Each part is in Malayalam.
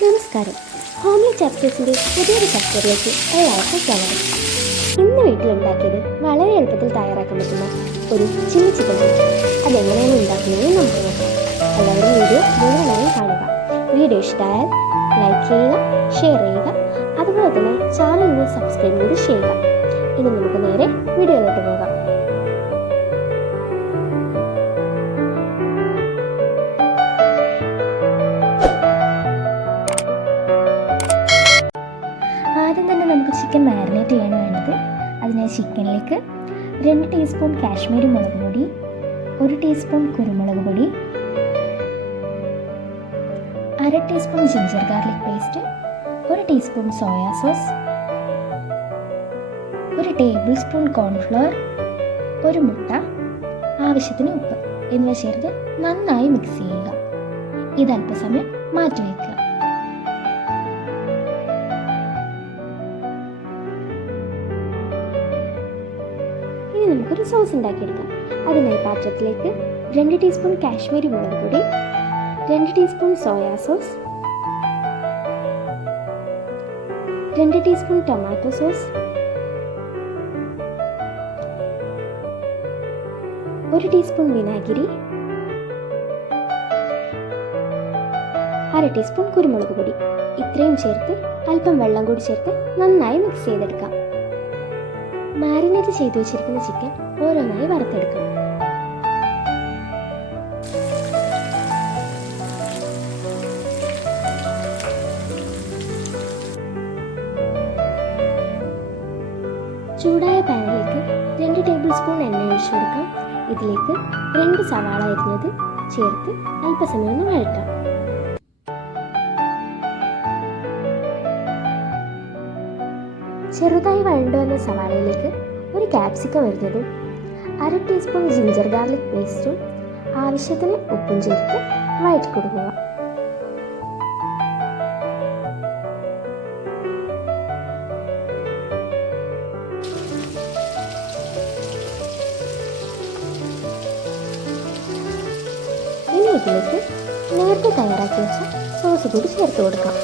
നമസ്കാരം. ഹോംലി ചാപ്റ്റേഴ്സിൻ്റെ പുതിയൊരു ചാപ്റ്ററിലേക്ക് എല്ലാവർക്കും സ്വാഗതം. ഇന്ന് വീട്ടിലുണ്ടാക്കിയത് വളരെ എളുപ്പത്തിൽ തയ്യാറാക്കാൻ പറ്റുന്ന ഒരു ചില്ലി ചിക്കൻ കറി. അതെങ്ങനെയാണ് ഉണ്ടാക്കുന്നതെന്ന് നമുക്ക് നോക്കാം. എല്ലാവരും വീഡിയോ മുഴുവനായി കാണുക. വീഡിയോ ഇഷ്ടമായാൽ ലൈക്ക് ചെയ്യുക, ഷെയർ ചെയ്യുക, അതുപോലെ തന്നെ ചാനലിന് സബ്സ്ക്രൈബ് കൂടി ചെയ്യുക. ഇനി നമുക്ക് നേരെ വീഡിയോയിലോട്ട് പോകാം. ആദ്യം തന്നെ നമുക്ക് ചിക്കൻ മാരിനേറ്റ് ചെയ്യാണ് വേണ്ടത്. അതിനായി ചിക്കനിലേക്ക് 2 ടീസ്പൂൺ കാശ്മീരി മുളക് പൊടി, 1 ടീസ്പൂൺ കുരുമുളക് പൊടി, 1/2 teaspoon ginger garlic paste, 1 teaspoon soya sauce, 1 table spoon cornflour, 1 മുട്ട, ആവശ്യത്തിന് ഉപ്പ് എന്നിവ ചേർത്ത് നന്നായി മിക്സ് ചെയ്യുക. ഇത് അല്പസമയം മാറ്റിവെക്കുക. ഇനി നമുക്കൊരു സോസ് ഉണ്ടാക്കിയെടുക്കാം. അതിനായി പാത്രത്തിലേക്ക് 2 ടീസ്പൂൺ കാശ്മീരി മുളക് പൊടി, 2 teaspoon soya sauce, 2 teaspoon tomato sauce, 1 teaspoon വിനാഗിരി, 1/2 ടീസ്പൂൺ കുരുമുളക് പൊടി ഇത്രയും ചേർത്ത് അല്പം വെള്ളം കൂടി ചേർത്ത് നന്നായി മിക്സ് ചെയ്തെടുക്കാം. മാരിനേറ്റ് ചെയ്തു വെച്ചിരിക്കുന്ന ചിക്കൻ ഓരോന്നായി വറുത്തെടുക്കാം. ചൂടായ പാനിലേക്ക് 2 ടേബിൾ സ്പൂൺ എണ്ണ ഒഴിച്ചു കൊടുക്കാം. ഇതിലേക്ക് 2 സവാള അരിഞ്ഞത് ചേർത്ത് അല്പസമയം ഒന്ന് വഴറ്റാം. ചെറുതായി വഴണ്ടു വന്ന സവാളയിലേക്ക് 1 ക്യാപ്സിക്കം അരിഞ്ഞതും 1/2 ടീസ്പൂൺ ജിഞ്ചർ ഗാർലിക് പേസ്റ്റും ആവശ്യത്തിന് ഉപ്പും ചേർത്ത് വഴറ്റി കൊടുക്കുക. ഇനി ഇതിലേക്ക് നേരത്തെ തയ്യാറാക്കി വെച്ച സോസ് കൂടി ചേർത്ത് കൊടുക്കാം.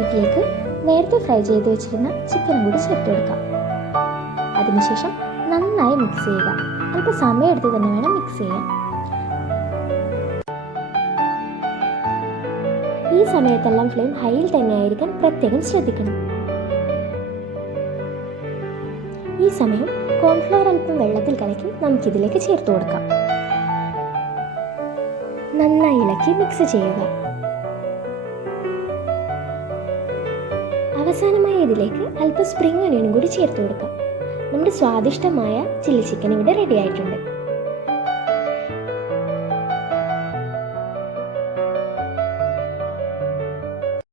ഇതിലേക്ക് നേരത്തെ ഫ്രൈ ചെയ്ത് വെച്ചിരുന്ന ചിക്കനും കൂടി ചേർത്ത് കൊടുക്കാം. അതിനുശേഷം നന്നായി മിക്സ് ചെയ്യുക. അല്പം സമയം എടുത്ത് തന്നെ വേണം മിക്സ് ചെയ്യാൻ. ഈ സമയത്തെല്ലാം ഫ്ലെയിം ഹൈയിൽ തന്നെ ആയിരിക്കാൻ പ്രത്യേകം ശ്രദ്ധിക്കണം. ഈ സമയം കോൺഫ്ലവർ അല്പം വെള്ളത്തിൽ കലക്കി നമുക്കിതിലേക്ക് ചേർത്ത് കൊടുക്കാം. നന്നായി ഇളക്കി മിക്സ് ചെയ്യുക. അവസാനമായി ഇതിലേക്ക് അല്പം സ്പ്രിംഗ് ഒനിയനും കൂടി ചേർത്ത് കൊടുക്കാം. നമ്മുടെ സ്വാദിഷ്ടമായ ചില്ലി ചിക്കൻ ഇവിടെ റെഡി ആയിട്ടുണ്ട്.